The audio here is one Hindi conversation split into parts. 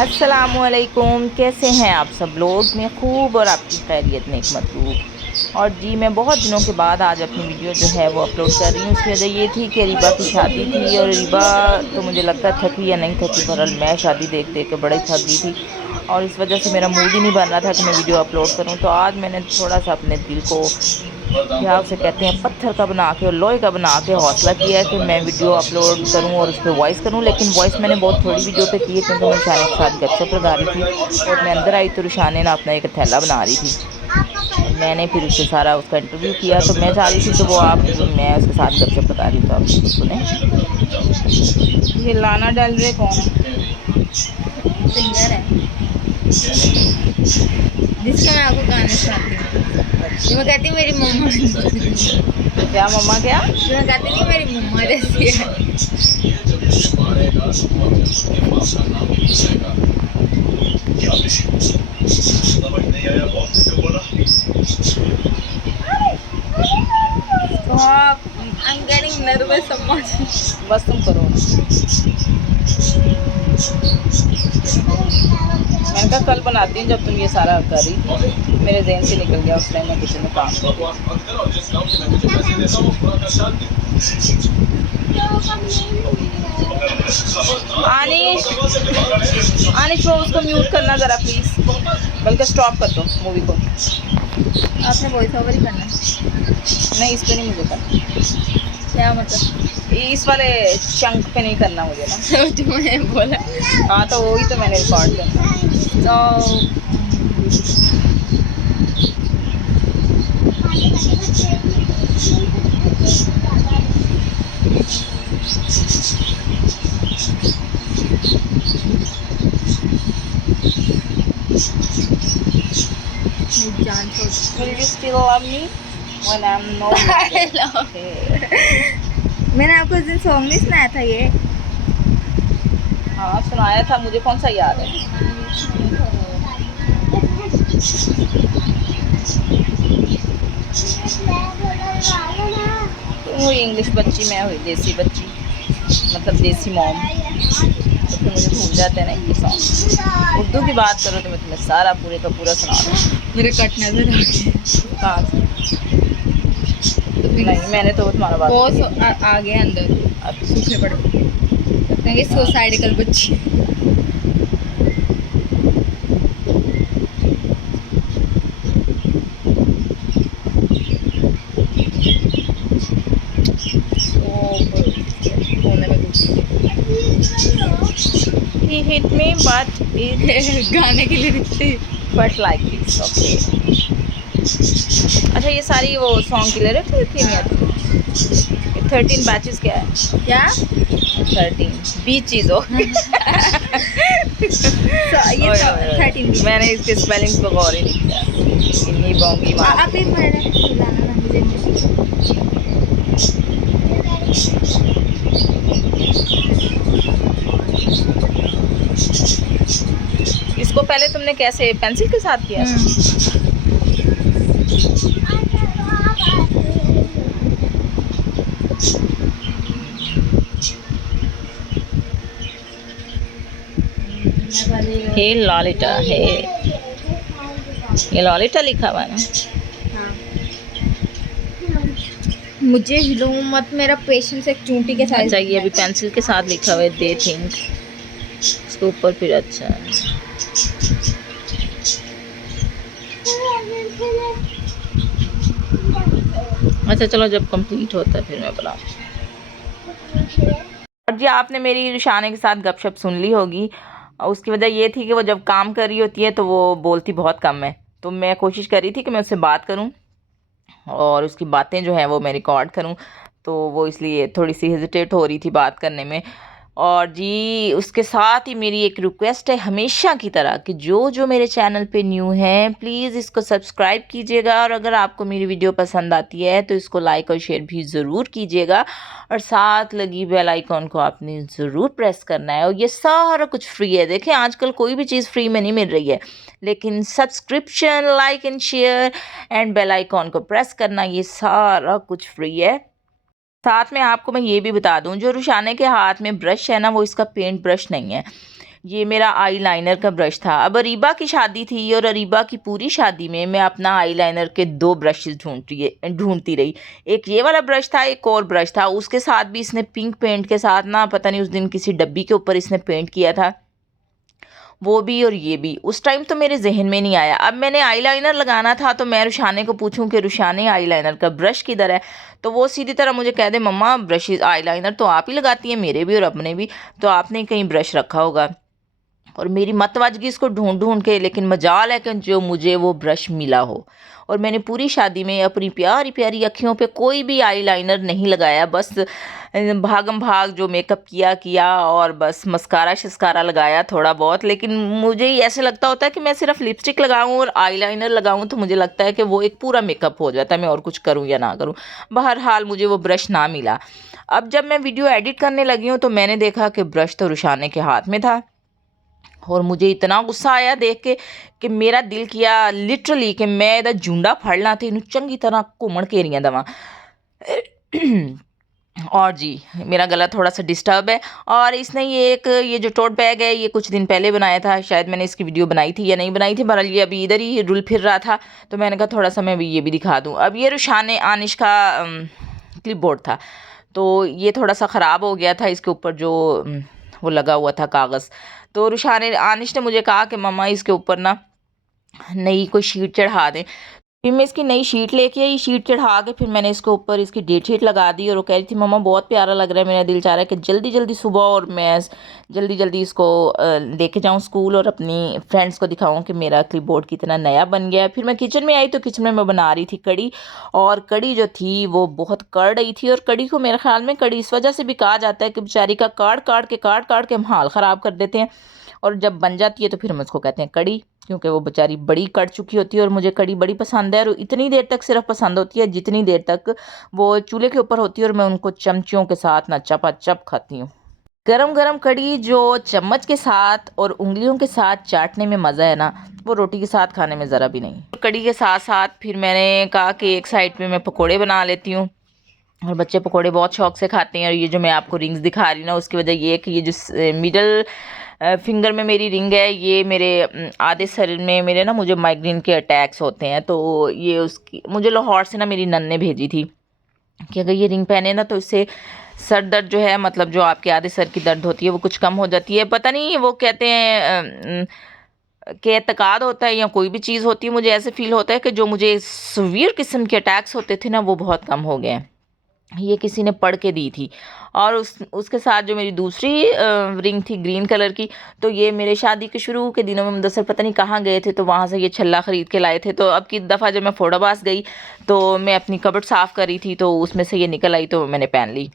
अस्सलामुअलैकुम, कैसे हैं आप सब लोग। मैं खूब और आपकी खैरियत नेक मतलूब। और जी मैं बहुत दिनों के बाद आज अपनी वीडियो जो है वो अपलोड कर रही हूँ। उसकी वजह ये थी कि रिबा की शादी थी और रिबा तो मुझे लगता है थकी या नहीं थकी, बहरहाल मैं शादी देख देख के बड़ी थक गई थी और इस वजह से मेरा मूड ही नहीं बन रहा था कि मैं वीडियो अपलोड करूँ। तो आज मैंने थोड़ा सा अपने दिल को क्या उसे कहते हैं पत्थर का बना के और लोहे का बना के हौसला किया है कि मैं वीडियो अपलोड करूं और उस पर वॉइस करूं। लेकिन वॉइस मैंने बहुत थोड़ी वीडियो पे की है क्योंकि मैं रुशाने के साथ गपशप लगा रही थी और मैं अंदर आई तो रुशाने ना अपना एक थैला बना रही थी और मैंने फिर उससे सारा उसका इंटरव्यू किया। तो मैं चाह रही थी कि वो आप मैं उसके साथ गपशप लगा रही, तो आप बिल्कुल सुने। ये लाना डेल रे कौन है? सिंगर है जिसका मैं आपको गाने सुनाती हूँ। मैं कहती हूँ मेरी मम्मा क्या मम्मा क्या? मैं कहती थी मेरी मम्मा जैसी है। Stop! I'm getting nervous so much. बस तुम करो। मैंने कहा कल बनाती हूँ जब तुम ये सारा कर रही थी, मेरे जहन से निकल गया उस टाइम मैं किचन में काम कर आनिश आनिश वो उसको म्यूट करना ज़रा प्लीज़, बल्कि स्टॉप कर दो मूवी को। आपने वॉइस ओवर ही करना है? नहीं इस पे नहीं मुझे करना, क्या मतलब? इस वाले चंक पे नहीं करना मुझे ना। तुम्हें बोला हाँ तो वही तो मैंने रिकॉर्ड करना। तो जान छोड़। Will you still love me when I'm no longer here? मैंने आपको उस दिन सॉन्ग नहीं सुनाया था ये? हाँ सुनाया था, मुझे कौन सा याद है। तुम हुई इंग्लिश बच्ची, मैं हुई देसी बच्ची, मतलब देसी मॉम। तो फिर मुझे भूल जाते हैं ना ये सॉन्ग। उर्दू की बात करो तो मैं तुम्हें सारा पूरे का पूरा सुना दूँ। मेरे कट नजर आ गए। कहाँ से? नहीं मैंने तो तुम्हारा बात बहुत आ गए अंदर। अब सूखे पड़े लगता है सोसाइटिकल बच्ची। कोने में he hit me but it गाने के लिए दिखते but like this okay। अच्छा ये सारी वो सॉन्ग की लिरिक्स लिखी हुई है। 13 बैचेस क्या है? क्या 13 बीचीज हो। ये 13 मैंने इसके स्पेलिंग्स पर गौर ही नहीं किया। इन्हीं बोंगी मार आप एक मिनट लाना ना मुझे। इसको पहले तुमने कैसे पेंसिल के साथ किया? हे लॉलिटा, हे ये लॉलिटा लिखा हुआ है ना। मुझे हिलो मत, मेरा पेशेंस एक चूंटी के साथ। अच्छा ये अभी पेंसिल के साथ लिखा हुआ है दे थिंक, इसके ऊपर फिर अच्छा है। अच्छा चलो जब कंप्लीट होता है फिर मैं बनाऊँ। और जी आपने मेरी रुशाने के साथ गपशप सुन ली होगी। उसकी वजह ये थी कि वो जब काम कर रही होती है तो वो बोलती बहुत कम है, तो मैं कोशिश कर रही थी कि मैं उससे बात करूं और उसकी बातें जो हैं वो मैं रिकॉर्ड करूं। तो वो इसलिए थोड़ी सी हेजिटेट हो रही थी बात करने में। और जी उसके साथ ही मेरी एक रिक्वेस्ट है हमेशा की तरह कि जो जो मेरे चैनल पे न्यू हैं प्लीज़ इसको सब्सक्राइब कीजिएगा और अगर आपको मेरी वीडियो पसंद आती है तो इसको लाइक और शेयर भी ज़रूर कीजिएगा और साथ लगी बेल आइकॉन को आपने ज़रूर प्रेस करना है। और ये सारा कुछ फ्री है। देखें आजकल कोई भी चीज़ फ्री में नहीं मिल रही है, लेकिन subscription like and share and bell icon को प्रेस करना ये सारा कुछ फ्री है। साथ में आपको मैं ये भी बता दूं जो रुशाने के हाथ में ब्रश है ना वो इसका पेंट ब्रश नहीं है, ये मेरा आई लाइनर का ब्रश था। अब अरीबा की शादी थी और अरीबा की पूरी शादी में मैं अपना आई लाइनर के 2 ब्रशेस ढूंढती रही। एक ये वाला ब्रश था, एक और ब्रश था, उसके साथ भी इसने पिंक पेंट के साथ ना, पता नहीं उस दिन किसी डब्बी के ऊपर इसने पेंट किया था, वो भी और ये भी। उस टाइम तो मेरे जहन में नहीं आया। अब मैंने आईलाइनर लगाना था तो मैं रुशाने को पूछूं कि रुशाने आईलाइनर का ब्रश किधर है, तो वो सीधी तरह मुझे कह दे मम्मा ब्रश आईलाइनर तो आप ही लगाती हैं, मेरे भी और अपने भी, तो आपने कहीं ब्रश रखा होगा। और मेरी मतवाजगी इसको ढूंढ ढूंढ के, लेकिन मजाल है कि जो मुझे वो ब्रश मिला हो। और मैंने पूरी शादी में अपनी प्यारी प्यारी अखियों पे कोई भी आईलाइनर नहीं लगाया, बस भागम भाग जो मेकअप किया और बस मस्कारा शस्कारा लगाया थोड़ा बहुत। लेकिन मुझे ही ऐसे लगता होता है कि मैं सिर्फ लिपस्टिक लगाऊं और आईलाइनर लगाऊं तो मुझे लगता है कि वो एक पूरा मेकअप हो जाता है, मैं और कुछ करूं या ना करूं। बहरहाल मुझे वो ब्रश ना मिला। अब जब मैं वीडियो एडिट करने लगी हूँ तो मैंने देखा कि ब्रश तो रुशाने के हाथ में था, और मुझे इतना गुस्सा आया देख के कि मेरा दिल किया लिटरली कि मैं इधर जूंडा फड़ ला थे इन्हू चंगी तरह घूमन घेरियां दवा। और जी मेरा गला थोड़ा सा डिस्टर्ब है। और इसने ये जो टोट बैग है ये कुछ दिन पहले बनाया था, शायद मैंने इसकी वीडियो बनाई थी या नहीं बनाई थी, बहरहाल ये अभी इधर ही रुल फिर रहा था तो मैंने कहा थोड़ा सा मैं भी ये भी दिखा दूँ। अब ये रुशान आनिश का क्लिप बोर्ड था, तो ये थोड़ा सा ख़राब हो गया था, इसके ऊपर जो वो लगा हुआ था कागज़। तो रुशान आनिश ने मुझे कहा कि मम्मा इसके ऊपर ना नई कोई शीट चढ़ा दें। फिर मैं इसकी नई शीट लेके आई, शीट चढ़ा के फिर मैंने इसके ऊपर इसकी डेट शीट लगा दी। और वो कह रही थी मम्मा बहुत प्यारा लग रहा है, मेरा दिल चाह रहा है कि जल्दी जल्दी सुबह और मैं जल्दी जल्दी इसको लेके जाऊँ स्कूल और अपनी फ्रेंड्स को दिखाऊं कि मेरा क्लिपबोर्ड कितना नया बन गया है। फिर मैं किचन में आई तो किचन में मैं बना रही थी कड़ी, और कड़ी जो थी वो बहुत कड़ रही थी। और कड़ी को मेरे ख्याल में कड़ी इस वजह से भी कहा जाता है कि बेचारी का काट काट के हम हाल ख़राब कर देते हैं, और जब बन जाती है तो फिर हम उसको कहते हैं कड़ी, क्योंकि वो बेचारी बड़ी कट चुकी होती है। और मुझे कड़ी बड़ी पसंद है, और इतनी देर तक सिर्फ पसंद होती है जितनी देर तक वो चूल्हे के ऊपर होती है और मैं उनको चमचियों के साथ ना चपाचप खाती हूँ। गरम गरम कड़ी जो चम्मच के साथ और उंगलियों के साथ चाटने में मज़ा है ना, वो रोटी के साथ खाने में ज़रा भी नहीं। कड़ी के साथ साथ फिर मैंने कहा कि एक साइड पे मैं पकोड़े बना लेती हूँ, और बच्चे पकोड़े बहुत शौक से खाते हैं। और ये जो मैं आपको रिंग्स दिखा रही हूँ ना, उसकी वजह ये है कि ये जो मिडल फिंगर में मेरी रिंग है, ये मेरे आधे शरीर में मेरे ना मुझे माइग्रेन के अटैक्स होते हैं, तो ये उसकी मुझे लाहौर से ना मेरी नन ने भेजी थी कि अगर ये रिंग पहने ना तो इससे सर दर्द जो है, मतलब जो आपके आधे सर की दर्द होती है वो कुछ कम हो जाती है। पता नहीं वो कहते हैं कि एतकाद होता है या कोई भी चीज़ होती है, मुझे ऐसे फील होता है कि जो मुझे सीवियर किस्म के अटैक्स होते थे ना वो बहुत कम हो गए हैं। ये किसी ने पढ़ के दी थी। और उसके साथ जो मेरी दूसरी रिंग थी ग्रीन कलर की, तो ये मेरे शादी के शुरू के दिनों में मुदस्सर पता नहीं कहाँ गए थे तो वहाँ से ये छल्ला ख़रीद के लाए थे। तो अब की दफ़ा जब मैं फोड़ाबास गई तो मैं अपनी कबर्ड साफ़ कर रही थी तो उसमें से ये निकल आई तो मैंने पहन ली।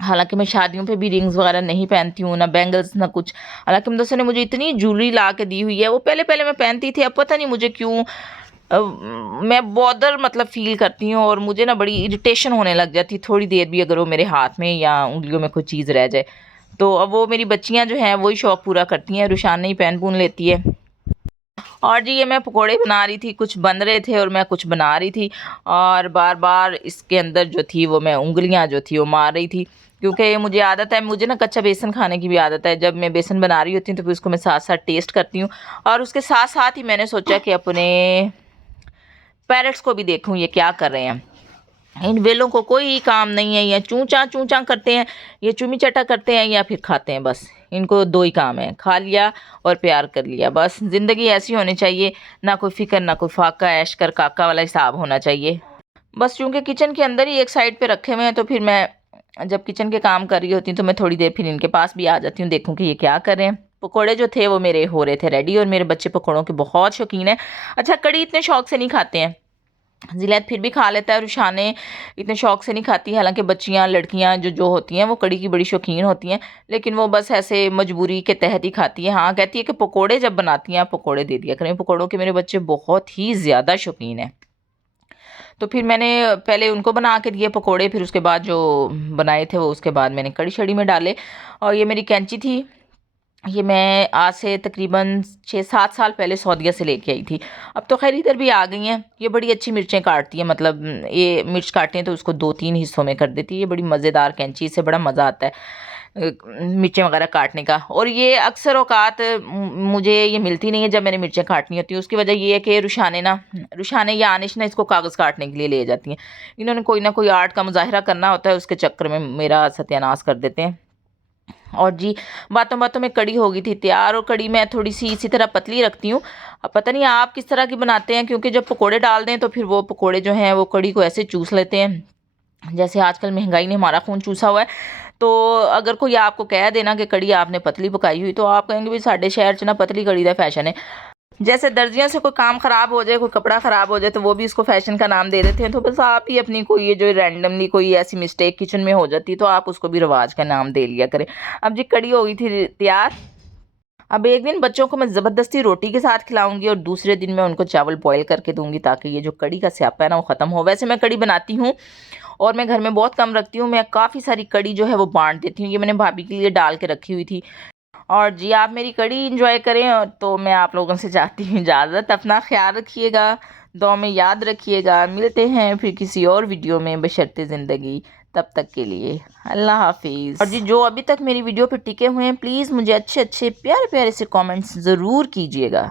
हालांकि मैं शादियों पे भी रिंग्स वगैरह नहीं पहनती हूँ, ना बैंगल्स ना कुछ। हालांकि मुदस्सर ने मुझे इतनी ज्वेलरी ला के दी हुई है, वो पहले पहले मैं पहनती थी, अब पता नहीं मुझे क्यों मैं बॉदर मतलब फ़ील करती हूँ, और मुझे ना बड़ी इरिटेशन होने लग जाती है थोड़ी देर भी अगर वो मेरे हाथ में या उंगलियों में कोई चीज़ रह जाए। तो अब वो मेरी बच्चियाँ जो हैं वही शौक़ पूरा करती हैं, रुशान नहीं पहन पून लेती है। और जी ये मैं पकोड़े बना रही थी, कुछ बन रहे थे और मैं कुछ बना रही थी, और बार बार इसके अंदर जो थी वो मैं उंगलियां जो थी वो मार रही थी, क्योंकि मुझे आदत है, मुझे ना कच्चा बेसन खाने की भी आदत है। जब मैं बेसन बना रही होती हूँ तो फिर उसको मैं साथ साथ टेस्ट करती हूँ, और उसके साथ साथ ही मैंने सोचा कि अपने पैरट्स को भी देखूं ये क्या कर रहे हैं। इन वेलों को कोई काम नहीं है, या चूचा चूचा करते हैं, ये चुमी चटा करते हैं, या फिर खाते हैं। बस इनको दो ही काम है, खा लिया और प्यार कर लिया। बस ज़िंदगी ऐसी होनी चाहिए, ना कोई फ़िक्र ना कोई फाका, ऐश कर काका वाला हिसाब होना चाहिए। बस चूँकि किचन के अंदर ही एक साइड पे रखे हुए हैं तो फिर मैं जब किचन के काम कर रही होती हूँ तो मैं थोड़ी देर फिर इनके पास भी आ जाती हूँ, देखूँ कि ये क्या कर रहे हैं। पकोड़े जो थे वो मेरे हो रहे थे रेडी, और मेरे बच्चे पकोड़ों के बहुत शौकीन हैं। अच्छा कड़ी इतने शौक से नहीं खाते हैं, जिलैत फिर भी खा लेता है, रुशाने इतने शौक से नहीं खाती। हालांकि बच्चियां लड़कियां जो होती हैं वो कड़ी की बड़ी शौकीन होती हैं, लेकिन वो बस ऐसे मजबूरी के तहत ही खाती है। हाँ कहती है कि पकोड़े जब बनाती हैं पकोड़े दे दिया करें, पकोड़ों के मेरे बच्चे बहुत ही ज़्यादा शौकीन हैं। तो फिर मैंने पहले उनको बना के दिए पकोड़े, फिर उसके बाद जो बनाए थे वो उसके बाद मैंने कड़ी शड़ी में डाले। और ये मेरी कैंची थी, ये मैं आज से तकरीबन 6-7 साल पहले सऊदीया से लेके आई थी। अब तो खैर इधर भी आ गई हैं। ये बड़ी अच्छी मिर्चें काटती है, मतलब ये मिर्च काटते हैं तो उसको 2-3 हिस्सों में कर देती है। ये बड़ी मज़ेदार कैंची, इससे बड़ा मज़ा आता है। मिर्चें वगैरह काटने का। और ये अक्सर औकात मुझे ये मिलती नहीं है जब मैंने मिर्चें काटनी होती है। उसकी वजह ये है कि रुशाने या आनिश ना इसको कागज़ काटने के लिए ले जाती हैं। इन्होंने कोई ना कोई आर्ट का मुजाहिरा करना होता है, उसके चक्कर में मेरा सत्यानाश कर देते हैं। और जी, बातों बातों में कड़ी हो गई थी तैयार, और कड़ी मैं थोड़ी सी इसी तरह पतली रखती हूँ। अब पता नहीं आप किस तरह की बनाते हैं, क्योंकि जब पकोड़े डाल दें तो फिर वो पकोड़े जो हैं वो कड़ी को ऐसे चूस लेते हैं जैसे आजकल महंगाई ने हमारा खून चूसा हुआ है। तो अगर कोई आपको कह देना कि कड़ी आपने पतली पकाई हुई, तो आप कहेंगे भाई साढ़े शहर च ना पतली कड़ी का फैशन है। जैसे दर्जियों से कोई काम ख़राब हो जाए, कोई कपड़ा ख़राब हो जाए, तो वो भी इसको फ़ैशन का नाम दे देते हैं। तो बस आप ही अपनी कोई ये जो रैंडमली कोई ऐसी मिस्टेक किचन में हो जाती है, तो आप उसको भी रिवाज का नाम दे लिया करें। अब जी कड़ी हो गई थी तैयार। अब एक दिन बच्चों को मैं ज़बरदस्ती रोटी के साथ खिलाऊंगी और दूसरे दिन मैं उनको चावल बॉयल करके दूंगी, ताकि ये जो कड़ी का स्यापा है ना वो ख़त्म हो। वैसे मैं कड़ी बनाती हूँ और मैं घर में बहुत कम रखती हूँ। मैं काफ़ी सारी कड़ी जो है वो बांट देती हूँ। ये मैंने भाभी के लिए डाल के रखी हुई थी। और जी, आप मेरी कड़ी एंजॉय करें, और तो मैं आप लोगों से चाहती हूँ इजाज़त। अपना ख्याल रखिएगा, दुआ में याद रखिएगा। मिलते हैं फिर किसी और वीडियो में बशर्ते ज़िंदगी। तब तक के लिए अल्लाह हाफिज़। और जी, जो अभी तक मेरी वीडियो पे टिके हुए हैं, प्लीज़ मुझे अच्छे अच्छे प्यारे प्यारे से कमेंट्स ज़रूर कीजिएगा।